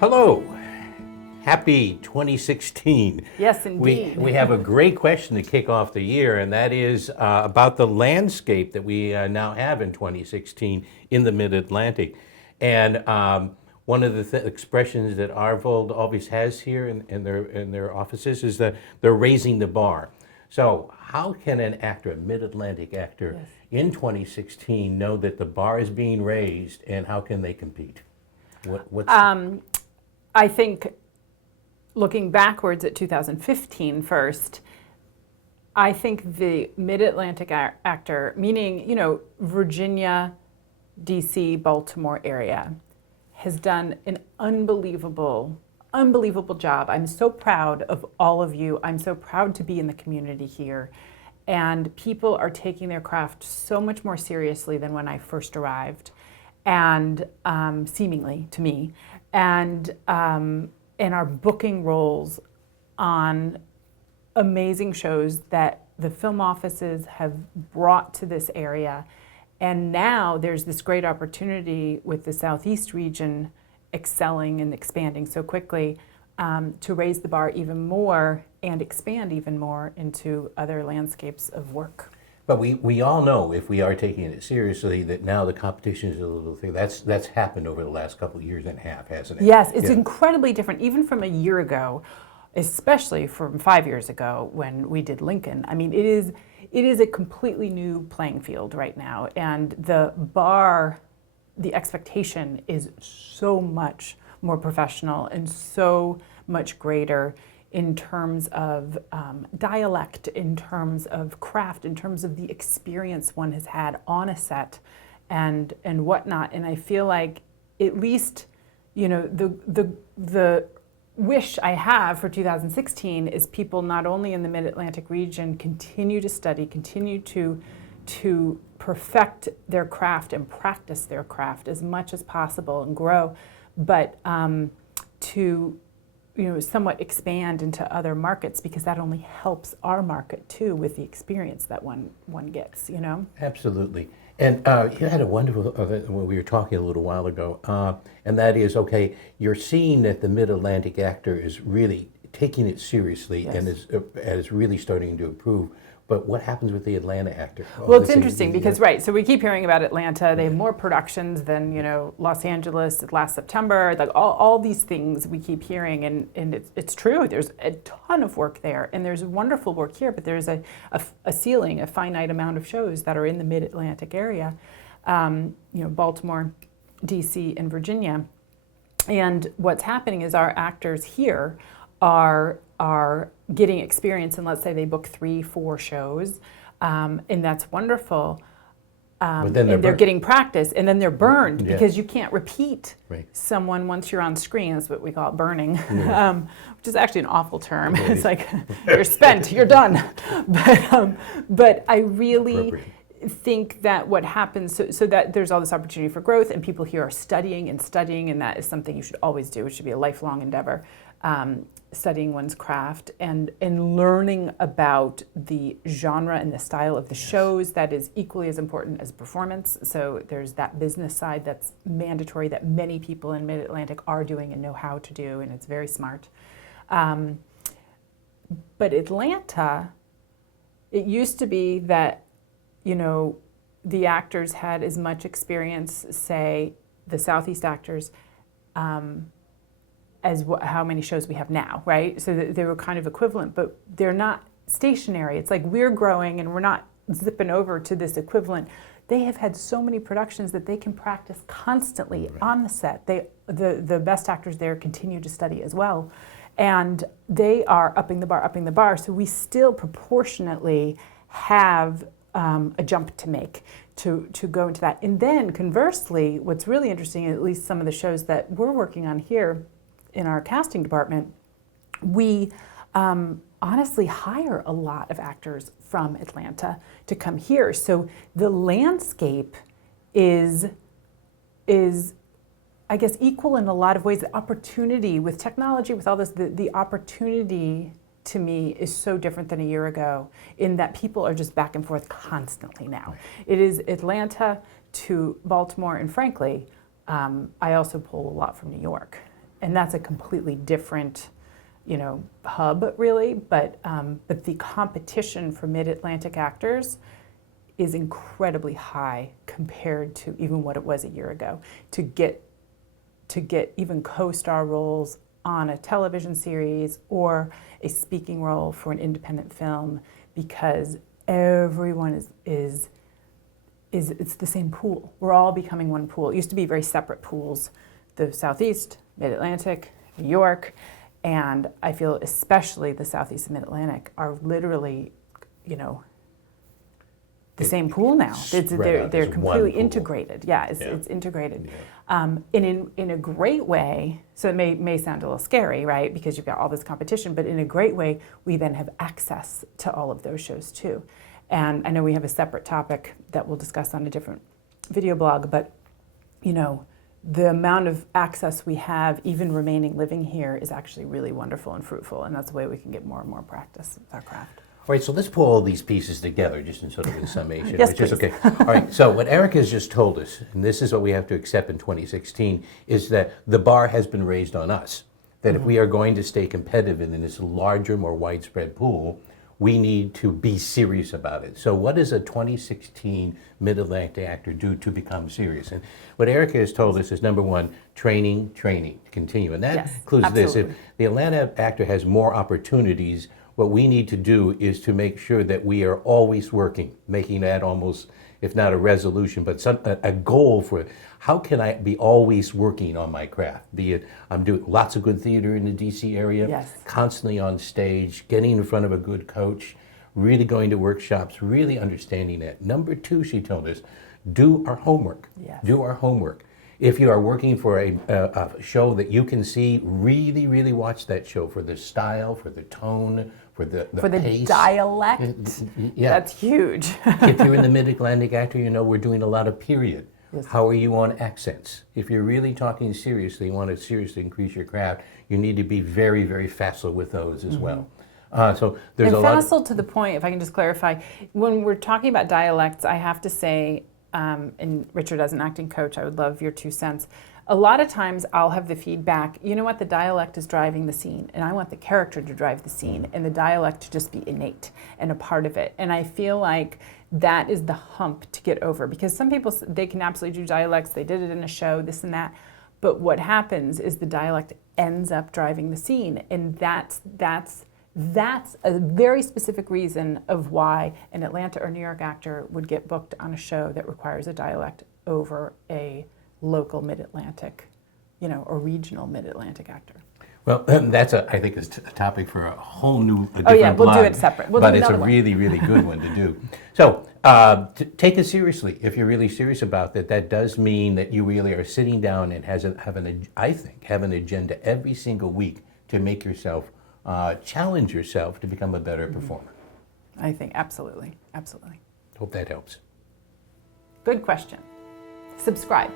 Hello, happy 2016. Yes, indeed. We have a great question to kick off the year, and that is about the landscape that we now have in 2016 in the Mid-Atlantic. And one of the expressions that Arvold always has here in their offices is that they're raising the bar. So how can an actor, a Mid-Atlantic actor, yes, in 2016 know that the bar is being raised, and how can they compete? I think looking backwards at 2015 first, I think the Mid-Atlantic actor, meaning, Virginia, DC, Baltimore area, has done an unbelievable job. I'm so proud of all of you. I'm so proud to be in the community here. And people are taking their craft so much more seriously than when I first arrived, and seemingly to me, and are booking roles on amazing shows that the film offices have brought to this area. And now there's this great opportunity with the Southeast region excelling and expanding so quickly to raise the bar even more and expand even more into other landscapes of work. But we all know, if we are taking it seriously, that now the competition is a little thicker. That's happened over the last couple of years and a half, hasn't it? Yes, it's incredibly different, even from a year ago, especially from 5 years ago when we did Lincoln. I mean, it is a completely new playing field right now, and the bar, the expectation is so much more professional and so much greater in terms of dialect, in terms of craft, in terms of the experience one has had on a set and whatnot. And I feel like at least, the wish I have for 2016 is people not only in the Mid-Atlantic region continue to study, continue to perfect their craft and practice their craft as much as possible and grow, but to somewhat expand into other markets, because that only helps our market too with the experience that one gets, Absolutely. And you had a wonderful, when we were talking a little while ago, and that is, okay, you're seeing that the Mid-Atlantic actor is really taking it seriously, yes, and is really starting to improve. But what happens with the Atlanta actor? Well, it's interesting because, right, so we keep hearing about Atlanta. They have more productions than, Los Angeles last September. Like all these things we keep hearing, and it's true. There's a ton of work there, and there's wonderful work here, but there's a ceiling, a finite amount of shows that are in the Mid-Atlantic area, Baltimore, DC, and Virginia. And what's happening is our actors here are getting experience, and let's say they book 3-4 shows, and that's wonderful. But then and they're getting practice, and then they're burned, yeah, because you can't repeat right, someone once you're on screen. That's what we call it, burning, yeah, which is actually an awful term. Yeah, it's like you're spent, you're done. But I really think that what happens, so that there's all this opportunity for growth, and people here are studying, and that is something you should always do. It should be a lifelong endeavor. Studying one's craft and learning about the genre and the style of the, yes, shows. That is equally as important as performance. So there's that business side that's mandatory that many people in Mid-Atlantic are doing and know how to do, and it's very smart. But Atlanta, it used to be that, the actors had as much experience, say, the Southeast actors, as how many shows we have now, right? So they were kind of equivalent, but they're not stationary. It's like we're growing and we're not zipping over to this equivalent. They have had so many productions that they can practice constantly, right, on the set. The best actors there continue to study as well. And they are upping the bar. So we still proportionately have a jump to make to go into that. And then conversely, what's really interesting, at least some of the shows that we're working on here in our casting department, we honestly hire a lot of actors from Atlanta to come here. So the landscape is I guess equal in a lot of ways. The opportunity with technology, with all this, the opportunity to me is so different than a year ago in that people are just back and forth constantly now. It is Atlanta to Baltimore, and frankly, I also pull a lot from New York. And that's a completely different, hub really, but the competition for mid-Atlantic actors is incredibly high compared to even what it was a year ago. To get even co-star roles on a television series or a speaking role for an independent film, because everyone is it's the same pool. We're all becoming one pool. It used to be very separate pools, the Southeast, Mid-Atlantic, New York, and I feel especially the Southeast and Mid-Atlantic are literally, the same pool now. They're completely integrated. Yeah, it's integrated. Yeah. In a great way, so it may sound a little scary, right? Because you've got all this competition, but in a great way, we then have access to all of those shows too. And I know we have a separate topic that we'll discuss on a different video blog, but the amount of access we have, even remaining living here, is actually really wonderful and fruitful, and that's the way we can get more and more practice with our craft. All right, so let's pull all these pieces together, just in sort of a summation. Yes, which is please. okay. All right, so what Erica has just told us, and this is what we have to accept in 2016, is that the bar has been raised on us. That if we are going to stay competitive in this larger, more widespread pool, we need to be serious about it. So what does a 2016 Mid-Atlantic actor do to become serious? And what Erica has told us is, number one, training, continue. And that includes absolutely. this. If the Atlanta actor has more opportunities, what we need to do is to make sure that we are always working, making that almost, if not a resolution, but a goal for how can I be always working on my craft? Be it I'm doing lots of good theater in the DC area, constantly on stage, getting in front of a good coach, really going to workshops, really understanding that. Number two, she told us, do our homework. Yes. Do our homework. If you are working for a show that you can see, really, really watch that show for the style, for the tone, for the pace. Dialect. Yeah. That's huge. If you're in the Mid-Atlantic actor, we're doing a lot of period. Yes. How are you on accents? If you're really talking seriously, you want to seriously increase your craft, you need to be very, very facile with those as well. So there's a lot. And facile to the point, if I can just clarify, when we're talking about dialects, I have to say, and Richard, as an acting coach, I would love your 2 cents. A lot of times I'll have the feedback, the dialect is driving the scene, and I want the character to drive the scene, and the dialect to just be innate and a part of it. And I feel like that is the hump to get over, because some people, they can absolutely do dialects, they did it in a show, this and that, but what happens is the dialect ends up driving the scene, and that's a very specific reason of why an Atlanta or New York actor would get booked on a show that requires a dialect over a local Mid-Atlantic, or regional Mid-Atlantic actor. Well, that's I think a topic for a whole new, different we'll blog, do it separate. But it's a really, really good one to do. So take it seriously. If you're really serious about that, that does mean that you really are sitting down and have an agenda every single week to make yourself, challenge yourself to become a better performer. I think absolutely. Hope that helps. Good question. Subscribe.